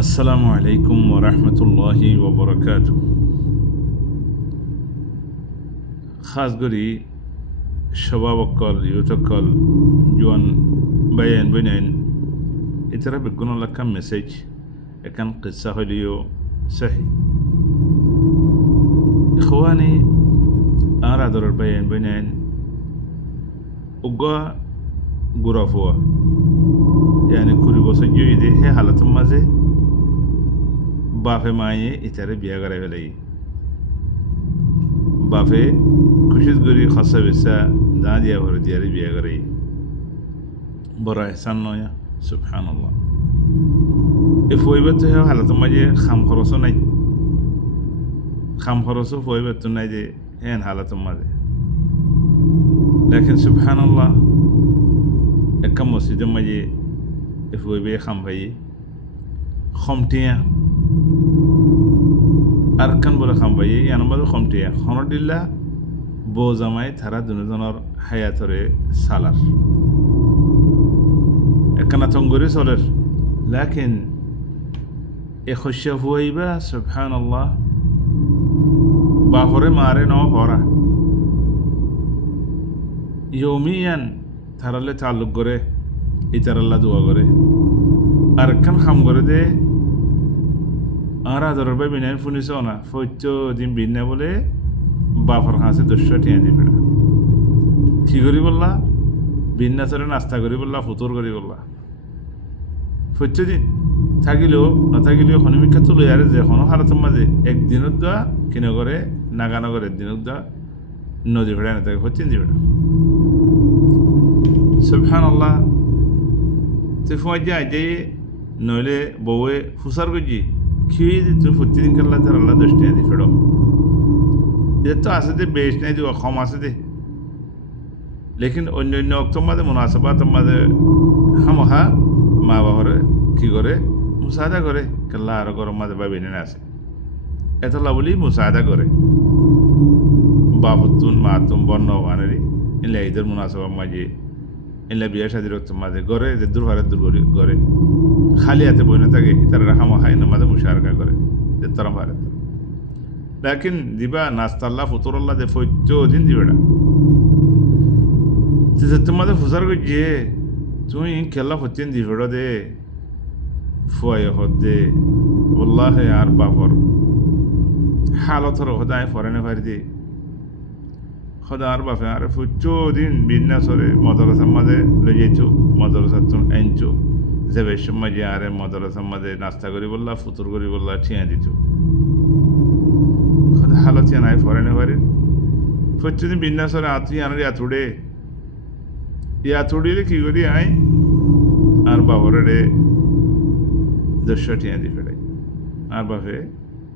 আসসালামু আলাইকুম ওরহমতুল্লাহি ওবরকাত। খাস করি স্বভাবকল ইউটকল জোয়ান বাইন বইনাইন ইতারা বেগুন লাক্কা মেসেজ একান কিসা হইলিও সাহি ইখওয়ানি আর আদরের বাইন বইনাইন উগা গুরাফুয়া yani kuri বছর জয়ীদে হে হালাতের মাঝে বাফে মায়ে ইতারে বিয়া করে ফেলাই বাফে খুশিদ গরি খসা বেসা দা দিয়া ভরে দিয়ারে বিয়া করে বড় এহসান নয়া সুবহানাল্লাহ। এ ফইবে তো হে হালাতের মাঝে খাম খরচও নাই, খাম খরচও ফইবে তো নাই যে হেন হালাতের মাঝে। লেকিন সুবহানাল্লাহ একটা মসজিদের মাঝে এ ফইবে খাম ভাই খমটিয়া আর কান বলে খাম ভাই ইয়ানবাদ খমটিয়া হনদিল্লা বো জামাই তারা দুজনের হায়াতরে সালার একখানা তঙ্গরি চলের। লেকিন এ খস্যা ফুয়াইবা সুবহানাল্লাহ বাফরে মারে ন হরা ইয়মিয়ান তারালে তালুক করে ইতারাল্লা দোয়া করে আর একখান খাম করে দে আর আদরের ভাই বিনায় শুনিস না ফৈত্য দিন বিনা বলে বাফর হাসে 200 টিয়া দিবে কি করি বললা বিনা চরে নাস্তা করি বললা ফুতর করি বললা ফৈত্য দিন থাকিলেও নাথাকিলেও খনিমিক্ষা তুলে আর যে কোনো হারাতের মাঝে একদিনত দেওয়া কিনে করে নাগানগরের দিনত দেওয়া নদী ভেড়া না থাকে হচ্ছেন দিবে না সুবহানাল্লাহ। তুই ফোঁয়াই যায় যে নইলে বউয়ে ফুসার করছি খেয়ে যে তুই প্রতিদিন কাল্লা তার আল্লাহ 10 টাকা দিয়ে ফেরো এদের তো আছে দে বেশ নাই দেওয়া কম আছে দে। লেকিন অন্য অন্য অক্তর মাঝে মুনাসাবাতের মাঝে হামহা মা বাবারে কী করে মুসাদা করে কাল্লা আরো গরম মাঝে বা বেনে আছে এতলা বলি মুসাদা করে বাপুতুন মাতুন বর্ণ বানারি এলে ঈদের মুনাসাবার মাঝে এলে বিয়ে শাদির মাঝে গড়ে যে দুর্ভারের দুর্গরি করে খালি হাতে বই না থাকে তারা রাখামা খাই না মাঝে মুশারকা করে যে তারা ভারত। লেকিন দিবা নাস্তাল্লাহ ফুতরল্লাহ দে ফৈত্য দিন দিবে না তোমাদের ফুসার করছে তুমি খেলা হচ্ছেন দিবে দে ফুয়াই হদ দে বললা হে আর বাপর হালত হদায় ফরেনে ফারি দে খদা আর বাপে আরে ফুচ্চো দিন বিন্যাসরে মদরসার মাঝে লই যাইছো মদরসার তো আনছো যে বেশ মাঝে আরে মদরসার মাঝে নাস্তা করি বললা ফুতুর করি বললা ঠিয়া দিত খদা হালত নাই ফরেনে ফারি ফুচ্চো দিন বিন্যাসরে আতুই আনারি আতুড়ে আতুড়িলে কি করি আই আর বাবরে রে 200 টিয়া দি ফেরাই আর বাপে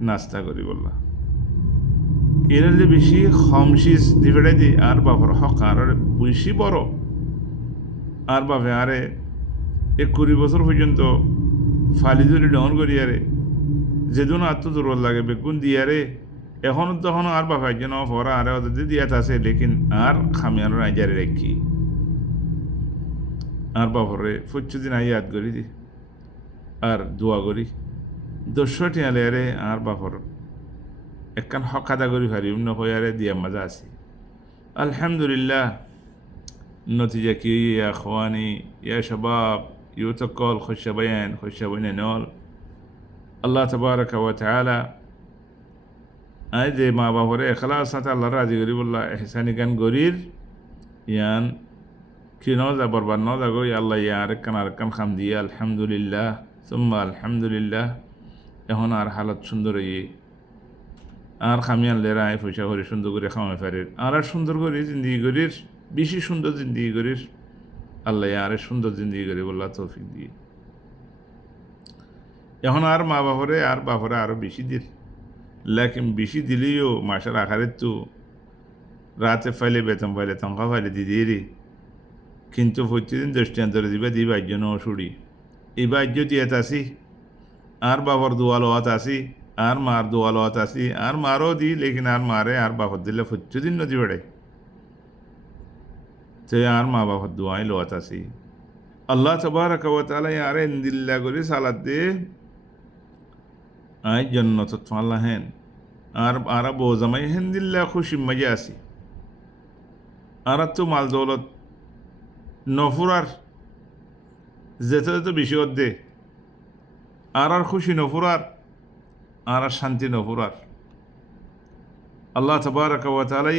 নাস্তা করি বললা এর যে বেশি খমশিস দিবেড়াই দি আর বাপর হক আর বেশি বড় আর বাপে আরে 20 বছর পর্যন্ত ফালি ধরে ডন করি আরে যেদিন আত্ম দুর্বল লাগে বেগুন দিয়ারে এখনো তখন আর বাপে যেন ভরা আরে ওদের দিয়াত আছে লেকিন আর খামিয়ার রাজারে রেখি আর বাপরে দিন আই ইয়াদ করি দি আর দোয়া করি 200 টিয়ালে আরে আর বাপর একখান হক আদা করি ভারি অন্য হয়ে দিয়া মজা আছে আলহামদুলিল্লাহ। নতিজা কি ইয়া খওয়ানি ইয়া শাবাব ইউতকল খুশাবায়ান খুশাবাইনানল আল্লাহ তাবারাকা ওয়া তাআলা আই যে মা বাবারে এখলাস সাথে আল্লাহ রাজি করি বললা এহসানি গান গরির ইয়ান কি নজা বরবাদ নজা গো আল্লাহ ইয়া আরেকখান খাম দিয়ে আলহামদুলিল্লাহ সুম্মা আলহামদুলিল্লাহ। এখন আর হালত সুন্দর হয়ে আর খামিয়ান লেরা আয় পয়সা করে সুন্দর করে খামাই ফেরের আর সুন্দর করে জিন্দিগি করির বেশি সুন্দর জিন্দিগি করির আল্লাহ আরে সুন্দর জিন্দিগি করি বললা তৌফিক দিয়ে। এখন আর মা বাপরে আর বাপরে আরও বেশি দিল লেকিন বেশি দিলেও মাসের আকারের তো রাতে ফাইলে বেতন পাইলে তনখা ফাইলে দিদিয়ে কিন্তু প্রতিদিন 10 টাকা ধরে দিবা জন্য অসুড়ি এই বাহ্য দিয়ে আসি আর বাবার দোয়াল হাত আসি আর মার দোয়াল হাত আসি আর মারও দি লেকিন আর মারে আর বাপর দিলে প্রতিদিন নদী বেড়াই তো আর মা বাবার দোয়াই লোয়াত আসি আল্লাহ তাবারাকা ওয়া তাআলা আরে দিল্লা করে সালাত দে আয় জন্নত আল্লাহ হেন আর আরা বউ জামাই হেন দিল্লা খুশি মজা আছি আর তো মাল দৌলত নফুরার যেতে যেতে বেশি দে আর খুশি নফুরার আর শান্তি নফুরার আল্লাহ তবারক ওয়া তাআলা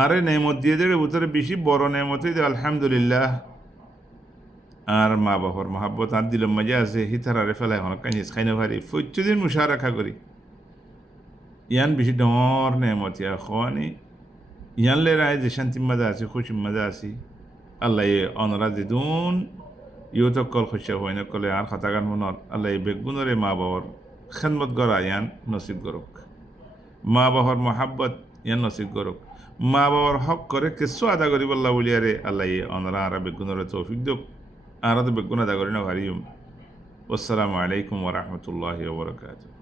আরে নেমত দিয়ে দেবে ভিতরে বেশি বড় নেমতই দে আলহামদুলিল্লাহ আর মা বাবার মহাব্বত আর দিল মজা আছে হিতারারে ফেলা এখন কানিস খাইনে ভারি প্রত্যেকদিন মুশারাকা করি ইয়ান বেশি ডর নেমত ইয়া খোয়ানি ইয়ান লে রায় যে শান্তি মজা আছে খুশি মজা আছি আল্লাহ অনরা দিদুন ইউ তো কল খুশি হয় না কলে আর খাতাগান মনর আল্লাহ বেগুনরে মা বাবার খেদমত করা ইয়ান নসিব করুক মা বাবার মহাব্বত ইয়ান নসিব করুক মা বাবার হক করে কিছু আদা করি বল্লা বলিয়ারে আল্লাহ অনরা আর বেগুনরে তৌফিক দুক আর তো বেগুন আদা করি না ভারিম আসসালামু আলাইকুম ওয়া রাহমাতুল্লাহি ওয়া বারাকাতুহু